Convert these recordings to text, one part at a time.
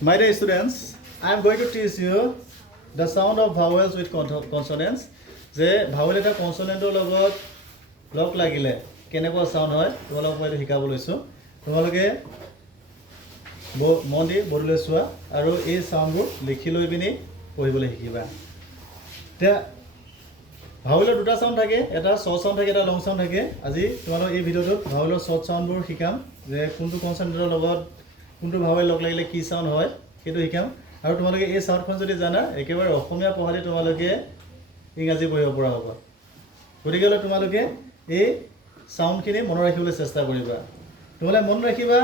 My dear students, I am going to teach you the sound of vowels with consonants. যে vowel এটা consonantৰ লগত লগ লাগিলে কেনেকুৱা sound হয় তোমালোকক মই শিকাব লৈছো তোমালোকে মন দি বদলে চোৱা আৰু এই সাউন্ডবোৰ লিখি লৈ পিনি পঢ়িবলৈ শিকিবা তে ভাৱেলৰ দুটা সাউন্ড থাকে এটা শৰ্ট সাউন্ড থাকে এটা লং সাউন্ড থাকে আজি তোমালোক এই ভিডিওটোত ভাৱেলৰ শৰ্ট সাউন্ডবোৰ শিকাম যে কোনটো কনসোনেন্টৰ লগত কোনটো ভাৱেল লগ লাগিলে কি সাউন্ড হয় সেইটো শিকাম আৰু তোমালোকে এই সাউন্ডখন যদি জানা একেবাৰে অসমীয়া পঢ়ালে তোমালোকে ইংৰাজী পঢ়িব পৰা হ'ব গতিকে তোমালোকে এই সাউন্ডখিনি মনত ৰাখিবলৈ চেষ্টা কৰিবা তোমালোকে মন ৰাখিবা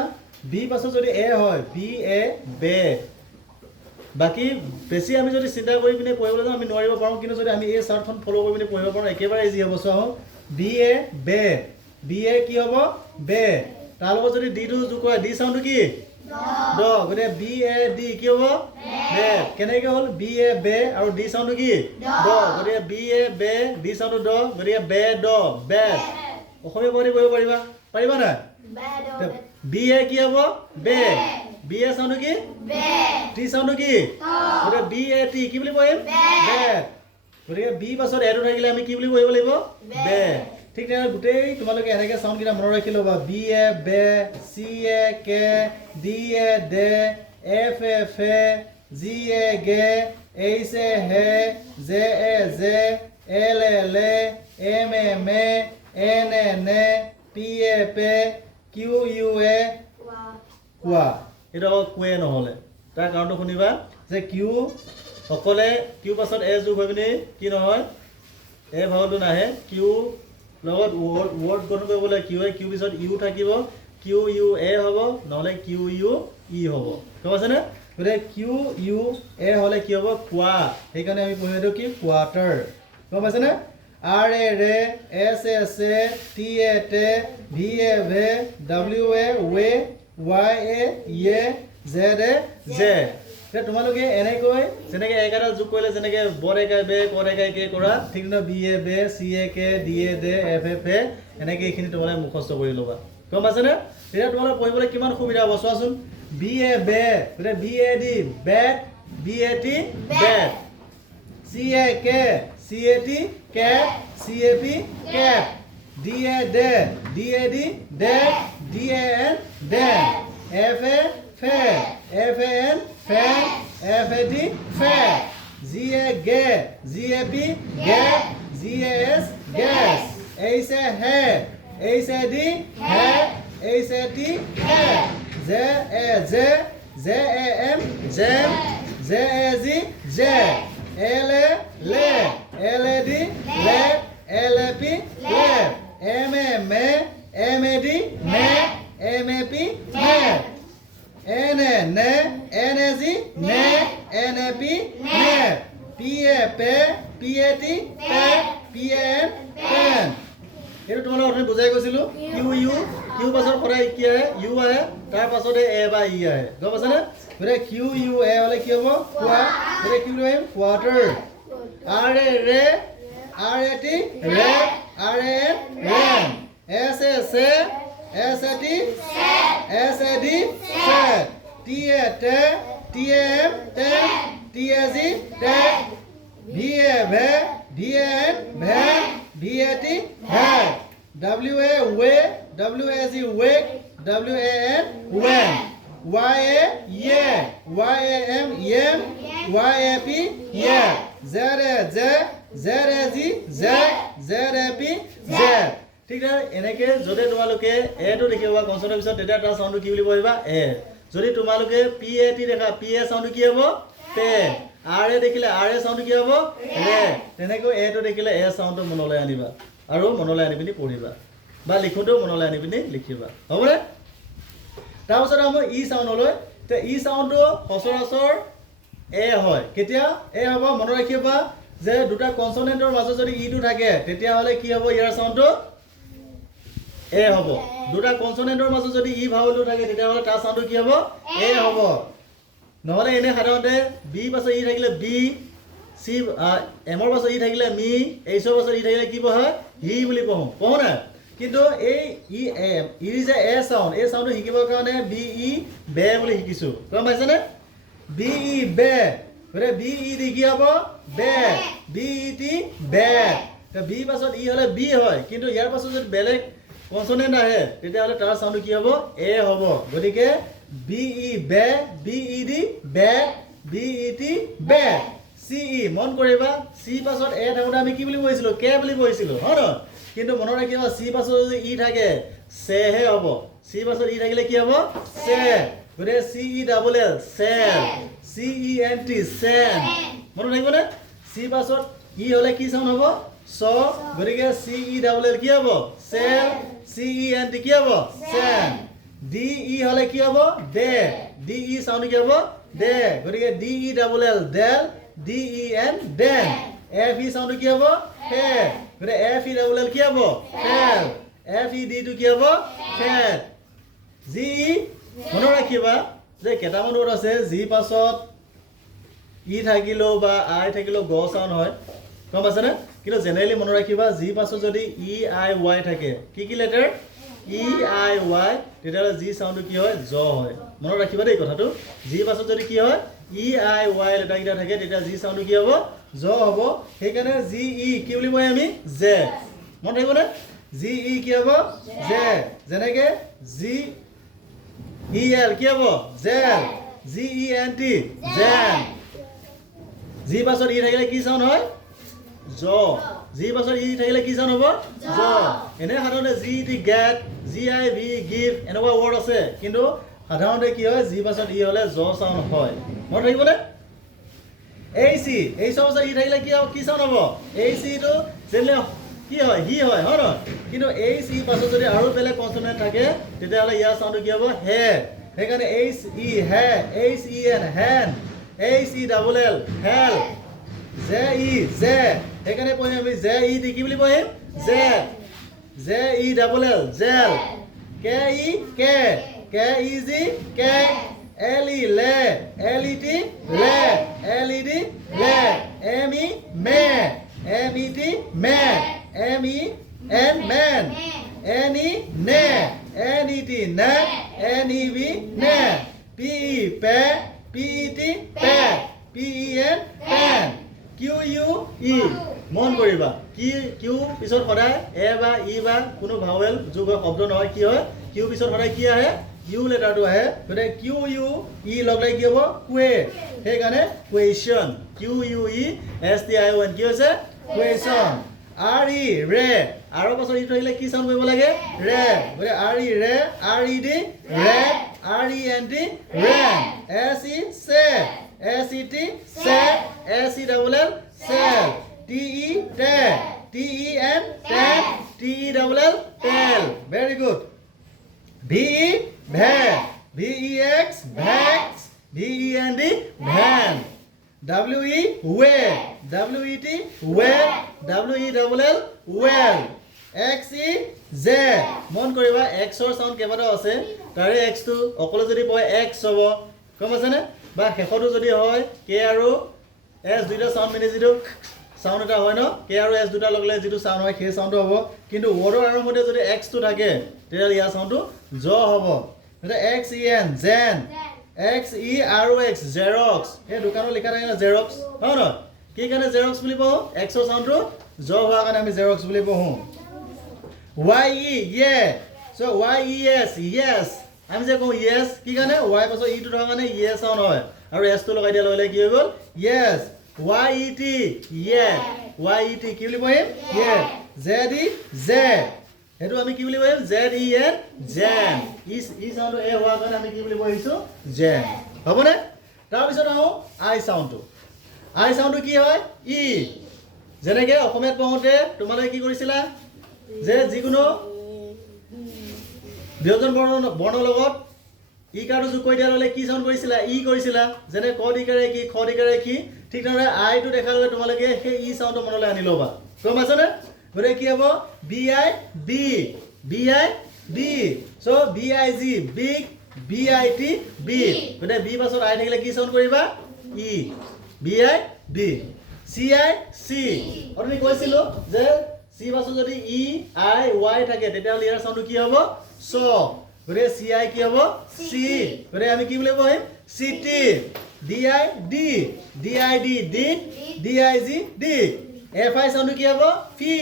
বি পাছত যদি এ হয় বি এ বে বাকি বেছি আমি যদি চিন্তা কৰি পিনে পঢ়িবলৈ যাওঁ আমি নোৱাৰিব পাৰোঁ কিন্তু যদি আমি এই সাউন্ডখন ফলো কৰি পিনে পঢ়িব পাৰোঁ একেবাৰে ইজি হ'ব চোৱা B A be B A কি হ'ব বে তাৰ লগত যদি ডি টো যোগ কৰা ডি সাউন্ডটো কি ড গতিকে বি এ ডি কি হ'ব বে কেনেকৈ হ'ল বি এ বে আৰু ডি সাউন্ডটো কি ড গতিকে বি এ বে ডি সাউন্ডটো ড গতিকে বে ড বেড অসমীয়া পঢ়ি পঢ়িব পাৰিবা নাই বি এ কি হ'ব বে বি এ সাউন্ডটো কি বে টি সাউন্ডটো কি গতিকে বি এ টি কি বুলি পঢ়িম বেড গতিকে বি পাছত এটো থাকিলে আমি কি বুলি পঢ়িব লাগিব বে ঠিক তেনেকৈ গোটেই তোমালোকে এনেকৈ সাউন্ড কিটা মনত ৰাখি ল'বা বি এ বে চি এ কে ডি এ ডে এফ এ ফে জি এ গে এইচ এ হে জে এ জে এল এ লে এম এ মে এন এ নে পি এ পে কিউ ইউ এ কোৱা এটা কোৱে নহ'লে তাৰ কাৰণটো শুনিবা যে কিউ সকলে কিউ পাছত এ যোগ হৈ পিনি কি নহয় এ ভাৱটো নাহে কিউ লগত ৱৰ্ড গঠন কৰিবলৈ কিউ এ কিউ পিছত ইউ থাকিব কিউ ইউ এ হ'ব নহ'লে কিউ ইউ ই হ'ব গম পাইছেনে গতিকে কিউ ইউ এ হ'লে কি হ'ব কোৱা সেইকাৰণে আমি পঢ়ি দিওঁ কি কোৱাটাৰ গম পাইছেনে আৰ এ ৰে এছ এ চে টি এ টে ভি এ ভে W A way Y A ইয়ে জেড এ জে তোমালোকে এনেকৈ যেনেকৈ একেটা যোগ কৰিলে যেনেকৈ বৰ একাই বে কৰ একাই কে কৰা ঠিক নহয় বি এ বে চি এ কে ডি এ ডে এফ এ ফে এনেকৈ এইখিনি তোমালোকে মুখস্থ কৰি ল'বা গম পাইছেনে তেতিয়া তোমালোকে পঢ়িবলৈ কিমান সুবিধা হ'ব চোৱাচোন বি এ বে গতিকে B A D bad B A T bat C A ca C A T cat C A P cap D A da D A D dad D A N then F A fa F A N fan F A T fat G A ga G A P gap G A S gas H A ha H A D had H A T hat J A J J A M jam J A G jag L A la L A D lad L A P lap M A ma M A D mad M A P map N A na N A G nag N A P nap P A pa P A T pat P A N pan এইটো তোমালোকক অথনি বুজাই কৈছিলোঁ Q U Q পাছত সদায় কি আহে U আহে তাৰ পাছতে এ বা ই আহে গম পাইছেনে গতিকে কিউ ইউ এ হ'লে কি হ'ব কোৱা গতিকে কি বুলি আহিম quarter R A ra R A T rat R A N ran S A sa S A T S A D sad T A ta T A M tan T A G tag V A va V A N van V A T vat W A wa W A G wag W A N wan Y A ya Y A M yam Y A P yap Z A Z Z A G Z Z A P Z ঠিক আছে এনেকৈ যদি তোমালোকে এটো দেখিবা কনসোনেন্টৰ পিছত তেতিয়া তাৰ সাউন্ডটো কি বুলি পঢ়িবা এ যদি তোমালোকে পি এ টি দেখা পি এ সাউন্ডটো কি হ'ব পে আৰ এ দেখিলে আৰ এ সাউন্ডটো কি হ'ব ৰে তেনেকৈ এটো দেখিলে এ সাউন্ডটো মনলৈ আনিবা আৰু মনলৈ আনি পিনি পঢ়িবা বা লিখোঁতেও মনলৈ আনি পিনি লিখিবা হ'বনে তাৰপিছত আমি ই সাউন্ডলৈ তে ই সাউন্ডটো সচৰাচৰ এ হয় কেতিয়া এ হ'ব মনত ৰাখিবা যে দুটা কনসোনেন্টৰ মাজত যদি ইটো থাকে তেতিয়াহ'লে কি হ'ব ইয়াৰ সাউন্ডটো এ হ'ব দুটা কনসোনেন্টৰ মাজত যদি ই ভাৱেলটো থাকে তেতিয়াহ'লে তাৰ সাউন্ডটো কি হ'ব এ হ'ব নহ'লে এনে সাধাৰণতে বি পাছত ই থাকিলে বি চি এমৰ পাছত ই থাকিলে মি এইচৰ পাছত ই থাকিলে কি পঢ়ে হি বুলি পঢ়ো না কিন্তু এই ই এম ই যে এ সাউন্ড এই সাউন্ডটো শিকিবৰ কাৰণে বি ই বে বুলি শিকিছোঁ গম পাইছেনে বি ই বে গতিকে বি ই দি কি হ'ব বে বি ই টি বে বি পাছত ই হ'লে বি হয় কিন্তু ইয়াৰ পাছত যদি বেলেগ কনসনেন্ট আহে তেতিয়াহ'লে তাৰ সাউন্ড কি হ'ব এ হ'ব গতিকে বি ই বে বি ই ডি বে বি ই টি বে চি ই মন কৰিবা চি পাছত এ থাকোঁতে আমি কি বুলি পঢ়িছিলোঁ কে বুলি পঢ়িছিলোঁ হয় নহয় কিন্তু মনত ৰাখিবা চি পাছত যদি ই থাকে চেহে হ'ব চি পাছত ই থাকিলে কি হ'ব চে গতিকে C E double L cell C E N T cent মনত ৰাখিবনে চি পাছত ই হ'লে কি সাউন্ড হ'ব চ গতিকে চি ই ডাবল এল কি হ'ব চেল চি ই এন টি কি হ'ব চেন ডি ই হ'লে কি হ'ব দে ডি ই সাউন্ড কি হ'ব দে গতিকে D E double L dell D E N ডেন এফ ই সাউন্ড কি হ'ব হে গতিকে এফ ই ডাবল এল কি হ'ব ফেল এফ ই ডি টো কি হ'ব ফেট জি ই মনত ৰাখিবা যে কেইটামান ৱৰ্ড আছে জি পাছত ই থাকিলেও বা আই থাকিলেও গ সাউন্ড হয় গম পাইছেনে কিন্তু জেনেৰেলি মনত ৰাখিবা জি পাছত যদি ই আই ৱাই থাকে কি লেটাৰ ই আই ৱাই তেতিয়াহ'লে জি সাউন্ড কি হয় জ হয় মনত ৰাখিবা দেই কথাটো জি পাছত যদি কি হয় ই আই ৱাই লেটাৰকেইটা থাকে তেতিয়া জি সাউন্ড কি হ'ব জ হ'ব সেইকাৰণে জি ই কি বুলি কয় আমি জে মনত থাকিবনে জি ই কি হ'ব জে যেনেকে জি ই এল কি হ'ব gel G E N T gent G পাছত ই থাকিলে কি সাউন্ড হয় জ জি পাছত ই থাকিলে কি সাউন্ড হ'ব জ এনে সাধাৰণতে G T get G I V give এনেকুৱা ৱৰ্ড আছে কিন্তু সাধাৰণতে কি হয় জি পাছত ই হ'লে জ সাউন্ড হয় মনত থাকিবনে এইচি এইচৰ পাছত ই থাকিলে কি সাউন্ড হ'ব এইচি টো যেনে কি হয় হি হয় হয় নহয় কিন্তু এইচ ই পাছত যদি আৰু বেলেগ কনসনেন্ট থাকে তেতিয়াহ'লে ইয়াৰ সাউন্ড কি হ'ব হে সেইকাৰণে H E he H E N hen H E double L hell J E je সেইকাৰণে পঢ়িম আমি জে ই টি কি বুলি পঢ়িম je J E double L jell K E K E G keg L E le L E T let L E D led M E me M E T met M E N men N E ne N E T net N E B নে P E পে P E T পে P E N pen Q U E মন কৰিবা কি Q পিছত সদায় এ বা ই বা কোনো ভাৱেল যোগ হয় শব্দ নহয় কি হয় কিউ পিছত সদায় কি আহে ইউ লেটাৰটো আহে গতিকে কিউ ইউ ই লগ লাগি কি হ'ব কুৱে সেইকাৰণে question Q U E S T I O' N কি হৈছে কুৱেশ্যন আৰ ই ৰে আৰু পাছত ই থাকিলে কি চাউণ্ড কৰিব লাগে ৰে গতিকে R E re R E D red R E N T rent S E se S E T set S E double L sell T E te T E N ten T E double L tell very good V E ve V E X vex V E N D vend W E we W E T we W E double L well X E Z মন কৰিবা X ৰ sound কেইবাটাও আছে তাৰে X টো অকলে যদি পয় X হ'ব কম আছে নে বা শেষটো যদি হয় K আৰু S দুইটা সাউন্ড মিলি যিটো সাউন্ড এটা হয় ন K আৰু S দুটা লগলে যিটো সাউন্ড হয় সেই সাউন্ডটো হ'ব কিন্তু ৱৰ্ডৰ আৰম্ভতে যদি X টো থাকে তেতিয়া ইয়াৰ সাউন্ডটো জ হ'ব এটা X E N জেন X E R O X Xerox এই দোকানত লিখা থাকে না Xerox হয় না কি কাৰণে Xerox বুলি পঢ়ো X ৰ সাউন্ডটো জ হোৱা কাৰণে আমি Xerox বুলি পঢ়ো Y E ye so Y E S yes আমি যে কওঁ yes কি কাৰণে Y পাছত E টো থকা কাৰণে yes সাউন্ড হয় আৰু S টো লগাই দিয়া ললে কি হৈ গল yes Y E T yeah Y E T কি বুলি পঢ়িম yeah Z E Z এটো আমি কি বুলি পঢ়িম Z E N জেন ই সাউন্ড এ হোৱা কাৰণে আমি কি বুলি পঢ়িছো জেন হ'বনে তাৰ পিছত আহো আই সাউন্ডটো কি হয় ই যেনেকে অসমীয়াত পঢ়োতে তোমালোকে কি কৰিছিলা যে যিকোনো ব্যঞ্জন বৰ্ণৰ লগত ই কাৰটো যোগ কৰি দিয়া ললে কি সাউন্ড কৰিছিলা ই কৰিছিলা যেনে ক দিকাৰে কি খ দিকাৰে কি ঠিক তেনেদৰে আই টো দেখালে তোমালোকে সেই ই সাউন্ড মনলৈ আনি লবা গম পাইছনে গৰে কি হ'ব B I B so B I G big B I T bit গৰে বি পাছত আই থাকিলে কি সাউন্ড কৰিবা ই বি আই বি সি আই সি আমি কৈছিলো যে সি পাছত যদি ই আই ওয়াই থাকে তেতিয়াহ'লে ইয়াৰ সাউন্ড কি হ'ব স গৰে সি আই কি হ'ব সি গৰে আমি কি বুলি পঢ়িম সিটি D-I-D, D-I-D, dick, D-I-G, dick. F-I sound কি হ'ব? Fi,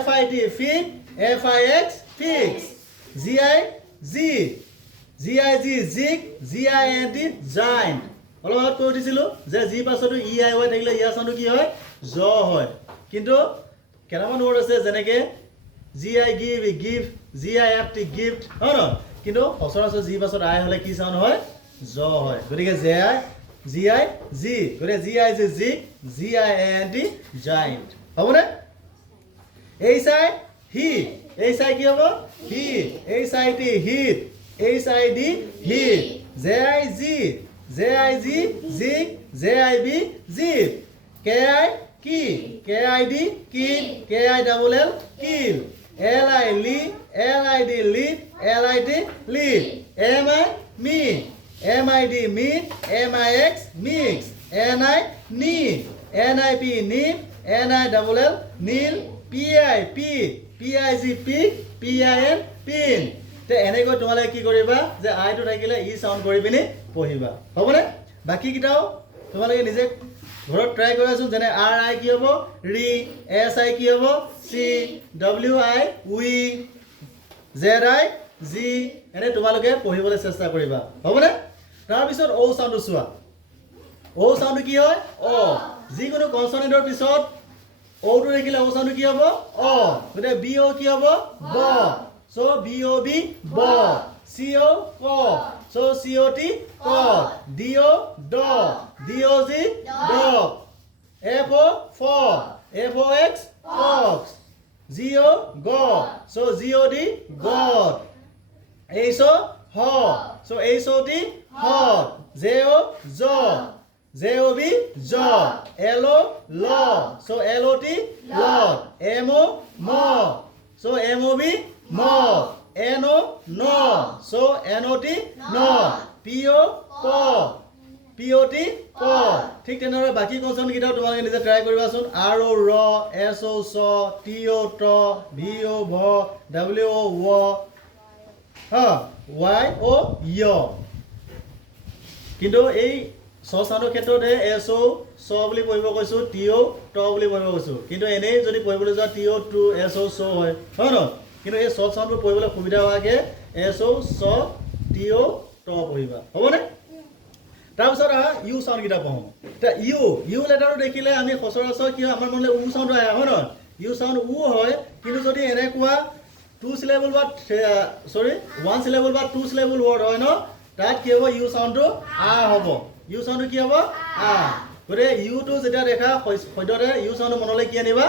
F-I-T, fit, F-I-X, fix. G-I-G, G-I-G, zig, G-I-N-T, giant. অলপ আগত কৈ উঠিছিলোঁ যে জি পাছতো E-I-Y থাকিলে ইয়াৰ চাউণ্ডটো কি হয়? জ হয়। কিন্তু কেইটামান ৱৰ্ড আছে যেনেকৈ G-I-give, give, G-I-F-T, gift, হয় নহয়? কিন্তু সচৰাচৰ জি পাছত আই হ'লে কি চাউণ্ড হয়? জ হয়। গতিকে G-I-G, গতিকে G-I-G, zig, G-I-N-T, giant. হ'বনে? H-I, he, H-I কি হ'ব? He, H-I-T, hit, H-I-D, hit, J-I-G, J-I-G, zig, J-I-B, zip, K-I, key, K-I-D, kid, K-I-double-L, kill, L-I, lead, L-I-D, lead, L-I-T, lead, M-I, me, M-I-D, meet, M-I-X, mix, N-I, need, N-I-P, need, N-I-double-L, nil, P-I, pig, P-I-G, pig, P-I-N, pin. তে এনেকৈ তোমালোকে কি কৰিবা যে আইটো থাকিলে ই sound কৰি পিনি পঢ়িবা হ'বনে বাকি কিটাও তোমালোকে নিজে ঘৰত ট্ৰাই কৰাচোন যেনে আৰ আই কি হ'ব ৰি এছ আই কি হ'ব si W I wi Z I G এনে তোমালোকে পঢ়িবলৈ চেষ্টা কৰিবা হ'বনে তাৰ পিছত ও সাউন্ডটো চোৱা ও সাউন্ডটো কি হয় অ যিকোনো কনসনেন্টৰ পিছত ওটো দেখিলে ও সাউন্ডটো কি হ'ব অ গতে বি ও কি হ'ব ব So B-O-B, bo. C-O, co. So C-O-T, cot. D-O, dog. D-O-Z, dog. F-O, for. F-O-X, fox. G-O, god. So G-O-D, god. H-O, hog. So H-O-T, hog. J-O, jaw. J-O-B, jaw. L-O, law. So L-O-T, lord. M-O, more. So M-O-B, more. N-O, no. So N-O-T, no. P-O, po. P-O-T, po. ঠিক তেনেদৰে বাকি consonant কিটাও তোমালোকে নিজে try কৰিবাচোন R-O, ৰ S-O, স T-O, ট V-O, ভ W-O, ৱ Y-O, য় কিন্তু এই স সাউন্ডৰ ক্ষেত্ৰতে S-O, স বুলি পঢ়িব কৈছো T-O, ট বুলি পঢ়িব কৈছো কিন্তু এনেই যদি পঢ়িবলৈ যোৱা T-O, টু S-O, স হয় হয় ন কিন্তু এই শর্ট সাউন্ডবোৰ পঢ়িবলৈ সুবিধা হোৱাকে এছ ও স টি ও ট পঢ়িবা হ'বনে তাৰপিছত ইউ সাউন্ড কিটা পঢ়ো তে ইউ লেটাৰটো দেখিলে আমি সচৰাচৰ কি হয় আমাৰ মনলৈ উ সাউন্ড আহে হয় ন ইউ সাউন্ড উ হয় কিন্তু যদি এনেকুৱা টু সিলেবল বা সৰি ওৱান সিলেবল বা টু সিলেবল ওয়ার্ড হয় ন তাত কি হ'ব ইউ সাউন্ডটো আ হ'ব ইউ সাউন্ডটো কি হ'ব আ গৰে ইউটো যেতিয়া দেখা সদ্যতে ইউ সাউন্ড মনলৈ কি আনিবা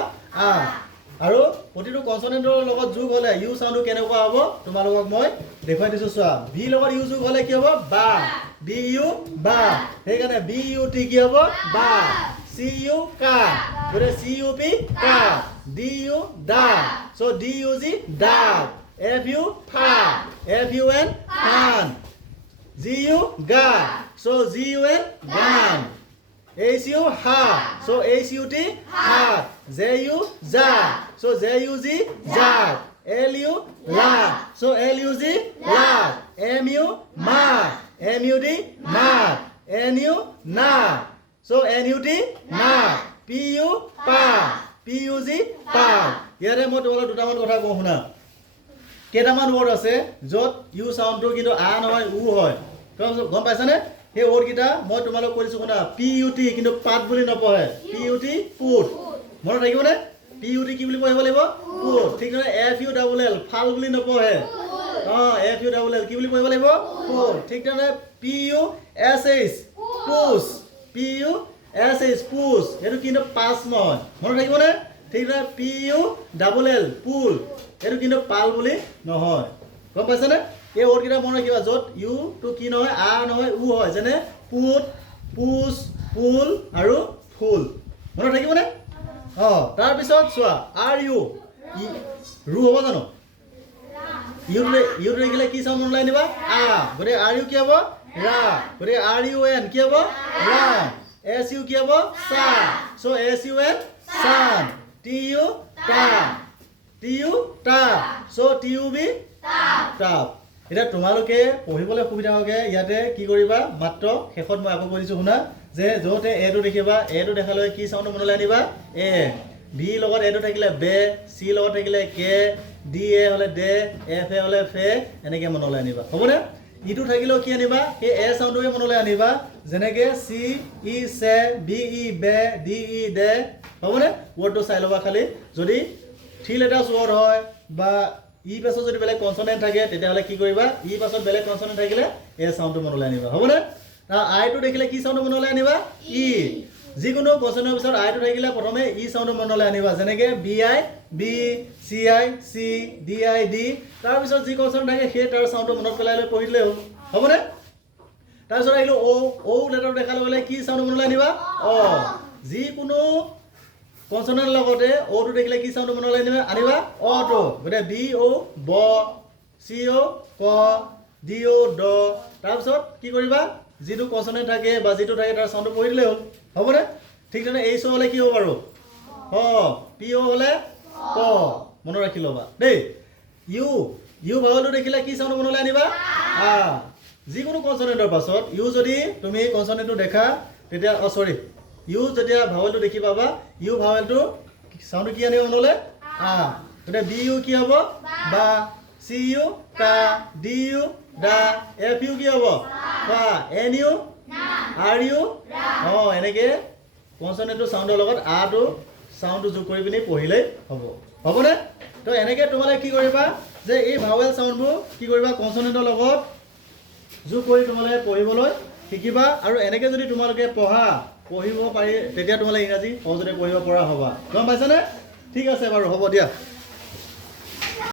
আ আৰু প্ৰতিটো কনসনেন্টৰ লগত যোগ হলে ইউ সাউন্ডটো কেনেকুৱা হ'ব তোমালোকক মই দেখুৱাই দিছো চোৱা বি লগত ইউ যোগ হলে কি হ'ব বা বি ইউ বা সেইকাৰণে বি ইউ টি কি হ'ব বা সি ইউ কা গৰে সি ইউ পি কা ডি ইউ দা সো ডি ইউ জি দা এফ ইউ ফা F U N fun G U গা সো G U N gun H-U, ha. So H-U-T, hat. J-U, ja. So J-U-Z, jag. L-U, la. So L-U-Z, la. M-U, ma. M-U-D, ma. N-U, na. So N-U-T, na. P-U, pa. P-U-Z, pa. ইয়াৰে মই তোমালোক দুটামান কথা কওঁ শুনা কেইটামান word আছে য'ত ইউ সাউন্ডটো কিন্তু আ নহয় উ হয় গম পাইছানে এই ওয়ার্ড কিটা মই তোমালোক কৈছো কোনা পিইউটি কিন্তু পাত বুলি নপঢ়ে পিইউটি পুট মনত থাকিবনে পিইউটি কি বুলি পঢ়িব লাগিব পুট ঠিক আছে এফ ইউ ডাবল এল ফাল বুলি নপঢ়ে এফ ইউ ডাবল এল কি বুলি পঢ়িব লাগিব পুট ঠিক আছে P U S H push P U S H push এটো কিন্তু পাস নহয় মনত থাকিবনে ঠিক আছে P U double L pull এটো কিন্তু পাল বুলি নহয় গম পাইছানে এই ওয়ার্ড কিটা মনে কিবা যত ইউ টু কি নহয় আ নহয় উ হয় যেনে পুট পুশ পুল আৰু ফুল মনে থাকিবনে তাৰ পিছত চোৱা আৰ ইউ ৰু হ'ব জানো ইউ দেখিলে কি সাউন্ড মনলৈ আনিবা আ গৰে আৰ ইউ কি হ'ব ৰা গৰে আৰ ইউ এন কি হ'ব ৰা এস ইউ কি হ'ব সা সো S U N sun T U টা টি ইউ টা সো টি ইউ বি টাপ এতিয়া তোমালোকে পঢ়িবলৈ সুবিধা হোৱাকৈ ইয়াতে কি কৰিবা মাত্ৰ শেষত মই আকৌ কৈ দিছোঁ শুনা যে য'তে এটো দেখিবা এটো দেখালৈ কি চাউণ্ডটো মনলৈ আনিবা এ বি লগত এটো থাকিলে বে চি লগত থাকিলে কে ডি এ হ'লে দে এফ এ হ'লে ফে এনেকৈ মনলৈ আনিবা হ'বনে ইটো থাকিলেও কি আনিবা সেই এ চাউণ্ডটোৱে মনলৈ আনিবা যেনেকৈ চি ই চে বি ই বে ডি ই দে হ'বনে ৱৰ্ডটো চাই ল'বা খালি যদি 3 লেটাৰ্ছ ৱৰ্ড হয় বা ই পাছত যদি বেলেগ কনসনেন্ট থাকে তেতিয়াহ'লে কি কৰিবা ই পাছত বেলেগ কনসনেন্ট থাকিলে এ চাউণ্ডটো মনলৈ আনিবা হ'বনে আইটো দেখিলে কি চাউণ্ডটো মনলৈ আনিবা ই যিকোনো কনসনেন্টৰ পিছত আইটো থাকিলে প্ৰথমে ই চাউণ্ডটো মনলৈ আনিবা যেনেকৈ বি আই বি চি আই চি ডি আই ডি তাৰপিছত যি কনসনেন্ট থাকে সেই তাৰ চাউণ্ডটো মনত পেলাই লৈ পঢ়ি দিলে হ'বনে তাৰপিছত আহিলোঁ ও লেটাৰ দেখা লগে কি চাউণ্ডটো মনলৈ আনিবা যিকোনো কনসনেন্ট লগতে ওটো দেখিলে কি সাউন্ড মনলৈ আনিবা অটো গটে বি ও ব সি ও ক ডি ও ড তাৰপিছত কি কৰিবা যিটো কনসনেন্ট থাকে বা যিটো থাকে তাৰ সাউন্ড পঢ়ি দিলে হ'ল হ'বনে ঠিক তেনে এইচ হ'লে কি হ'ব বাৰু হ পি ও হ'লে ক মনত ৰাখি ল'বা দেই ইউ ভাৱেলটো দেখিলে কি সাউন্ড মনলৈ আনিবা আ যিকোনো কনসনেন্টৰ পাছত ইউ যদি তুমি কনসনেন্টটো দেখা তেতিয়া সৰি ইউ যেতিয়া ভাৱেলটো দেখি পাবা ইউ ভাৱেলটো সাউন্ড কি আনিব মনলৈ আ তেতিয়া বি ইউ কি হ'ব বা সি ইউ কা ডি ইউ দা এফ ইউ কি হ'ব ফা এন ইউ আৰ ইউ এনেকৈ কনসনেন্টটো সাউন্ডৰ লগত আটো সাউন্ডটো যোগ কৰি পিনি পঢ়িলেই হ'বনে তো এনেকৈ তোমালোকে কি কৰিবা যে এই ভাৱেল সাউন্ডবোৰ কি কৰিবা কনসনেন্টৰ লগত যোগ কৰি তোমালোকে পঢ়িবলৈ শিকিবা আৰু এনেকৈ যদি তোমালোকে পঢ়িব পাৰি তেতিয়া তোমালোকে ইংৰাজী সহজতে পঢ়িব পৰা হ'বা গম পাইছানে ঠিক আছে বাৰু হ'ব দিয়া